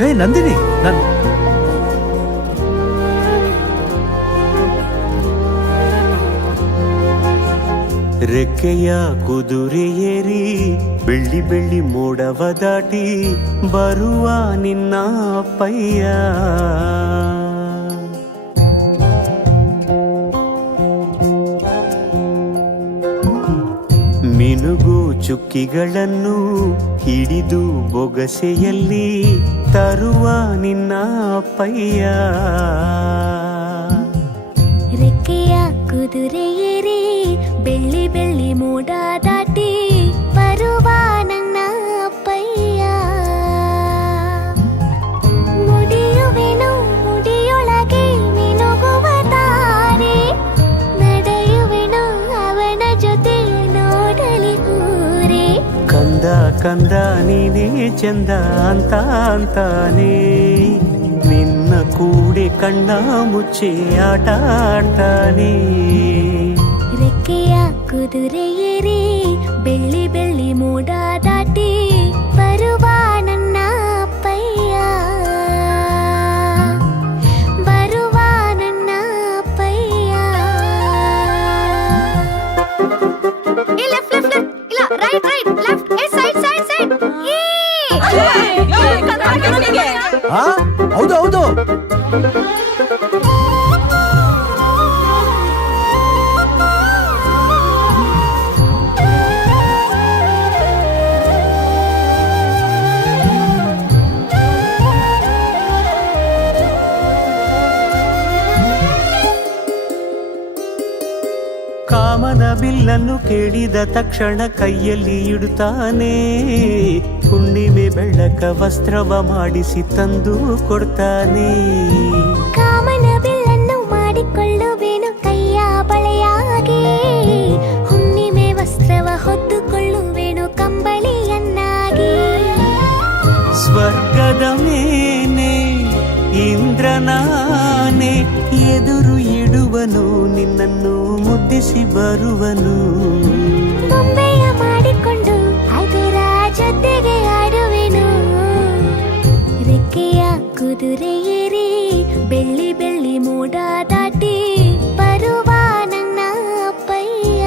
ಹೇ ನಂದಿನಿ, ರೆಕ್ಕೆಯ ಕುದುರೆ ಏರಿ ಬೆಳ್ಳಿ ಬೆಳ್ಳಿ ಮೋಡವ ದಾಟಿ ಬರುವ ನಿನ್ನ ಅಪ್ಪಯ್ಯ. ಮಿನುಗು ಚುಕ್ಕಿಗಳನ್ನು ಹಿಡಿದು ಬೊಗಸೆಯಲ್ಲಿ ತರುವ ನಿನ್ನ ಅಪ್ಪಯ್ಯ. ರೆಕ್ಕೆಯ ಕುದುರೆ ಏರಿ ಬೆಳ್ಳಿ ಬೆಳ್ಳಿ ಮೋಡ ದಾಟಿ ಬರುವ ನನ್ನ ಅಪ್ಪಯ್ಯ. ಮುಡಿಯುವೆನು ಮುಡಿಯೊಳಗೆ ಮಿನುಗುವ ತಾರೆ, ನಡೆಯುವೆನು ಅವನ ಜೊತೆ ನೋಡಲಿ ಊರೇ. ಕಂದ ಕಂದ ನೀನೇ ಚಂದ ಅಂತ ಅಂತಾನೆ, ನಿನ್ನ ಕೂಡೆ ಕಣ್ಣ ಮುಚ್ಚೆ ಆಟ ಆಡ್ತಾನೆ. ರೆಕ್ಕೆಯ ಕುದುರೆ ಏರಿ ಬೆಳ್ಳಿ ಬೆಳ್ಳಿ ಮೋಡ ದಾಟಿ ಬರುವ ನನ್ನ ಅಪ್ಪಯ್ಯ. ಬರುವ ನನ್ನ ಅಪ್ಪಯ್ಯ. ಹೌದು ಹೌದು. ಕಾಮನ ಬಿಲ್ಲನ್ನು ಕೇಳಿದ ತಕ್ಷಣ ಕೈಯಲ್ಲಿ ಇಡುತ್ತಾನೆ, ಹುಣ್ಣಿಮೆ ಬೆಳಕ ವಸ್ತ್ರವ ಮಾಡಿಸಿ ತಂದು ಕೊಡ್ತಾನೆ. ಕಾಮನ ಬಿಲ್ಲನ್ನು ಮಾಡಿಕೊಳ್ಳುವೆನು ಕೈಯ ಬಳೆಯಾಗಿ, ಹುಣ್ಣಿಮೆ ವಸ್ತ್ರವ ಹೊತ್ತುಕೊಳ್ಳುವೆನು ಕಂಬಳಿಯನ್ನಾಗಿ. ಸ್ವರ್ಗದ ಮೇನೆ ಇಂದ್ರನಾನೆ ಎದುರು ಇಡುವನು, ನಿನ್ನನ್ನು ಮುದ್ದಿಸಿ ಬರುವನು. ಬೊಂಬೆಯ ಮಾಡಿಕೊಂಡು ಅದರ ಜೊತೆಗೆ ಆಡುವೆನು. ರೆಕ್ಕೆಯ ಕುದುರೆ ಏರಿ ಬೆಳ್ಳಿ ಬೆಳ್ಳಿ ಮೋಡ ದಾಟಿ ಬರುವ ನನ್ನ ಅಪ್ಪಯ್ಯ.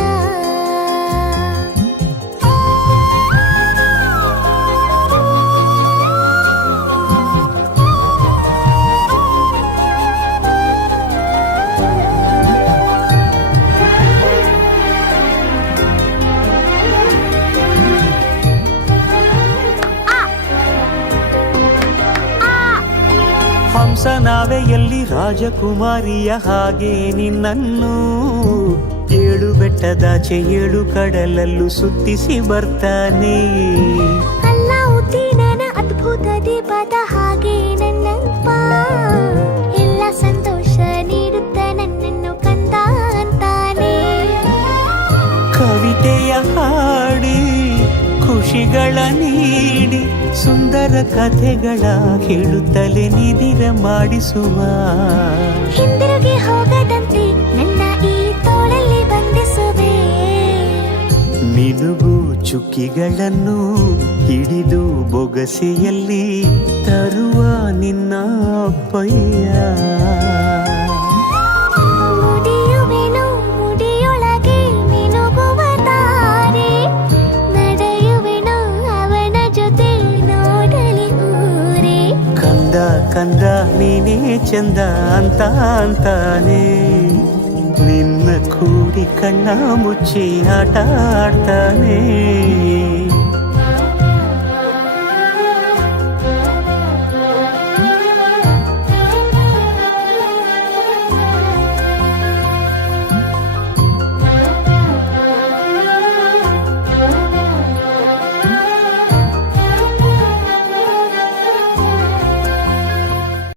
ಹಂಸನಾವೆಯಲ್ಲಿ ರಾಜಕುಮಾರಿಯ ಹಾಗೆ ನಿನ್ನನ್ನು ಏಳು ಬೆಟ್ಟದಾಚೆ ಏಳು ಕಡಲಲ್ಲೂ ಸುತ್ತಿಸಿ ಬರ್ತಾನೆ. ಅಲ್ಲಾವುದ್ದೀನನ ಅದ್ಭುತ ದೀಪದ ಹಾಗೆ ನನ್ನಪ್ಪ ಎಲ್ಲ ಸಂತೋಷ ನೀಡುತ್ತ ನನ್ನನ್ನು ಕಂದ ಅಂತಾನೆ. ಕವಿತೆಯ ಹಾಡಿ ಖುಷಿಗಳ ನೀಡಿ ಸುಂದರ ಕಥೆಗಳ ಹೇಳುತ್ತಲೇ ನಿದಿರ ಮಾಡಿಸುವ. ಹಿಂದಿರುಗಿ ಹೋಗದಂತೆ ನನ್ನ ಈ ತೋಳಲ್ಲಿ ಬಂಧಿಸುವೆ. ಮಿನುಗು ಚುಕ್ಕಿಗಳನ್ನು ಹಿಡಿದು ಬೊಗಸೆಯಲ್ಲಿ ತರುವ ನಿನ್ನ ಅಪ್ಪಯ್ಯ. ಮುಡಿಯುವೆನು ಮುಡಿಯೊಳಗೆ ಮಿನುಗುವ ತಾರೆ, ನಡೆಯುವೆನು ಅವನ ಜೊತೆ ನೋಡಲಿ ಊರೇ. ಕಂದ ಕಂದ ನೀನೇ ಚಂದ ಅಂತ ಅಂತಾನೆ, ನಿನ್ನ ಕೂಡಿ ಕಣ್ಣ ಮುಚ್ಚಿ ಆಟ ಆಡ್ತಾನೆ.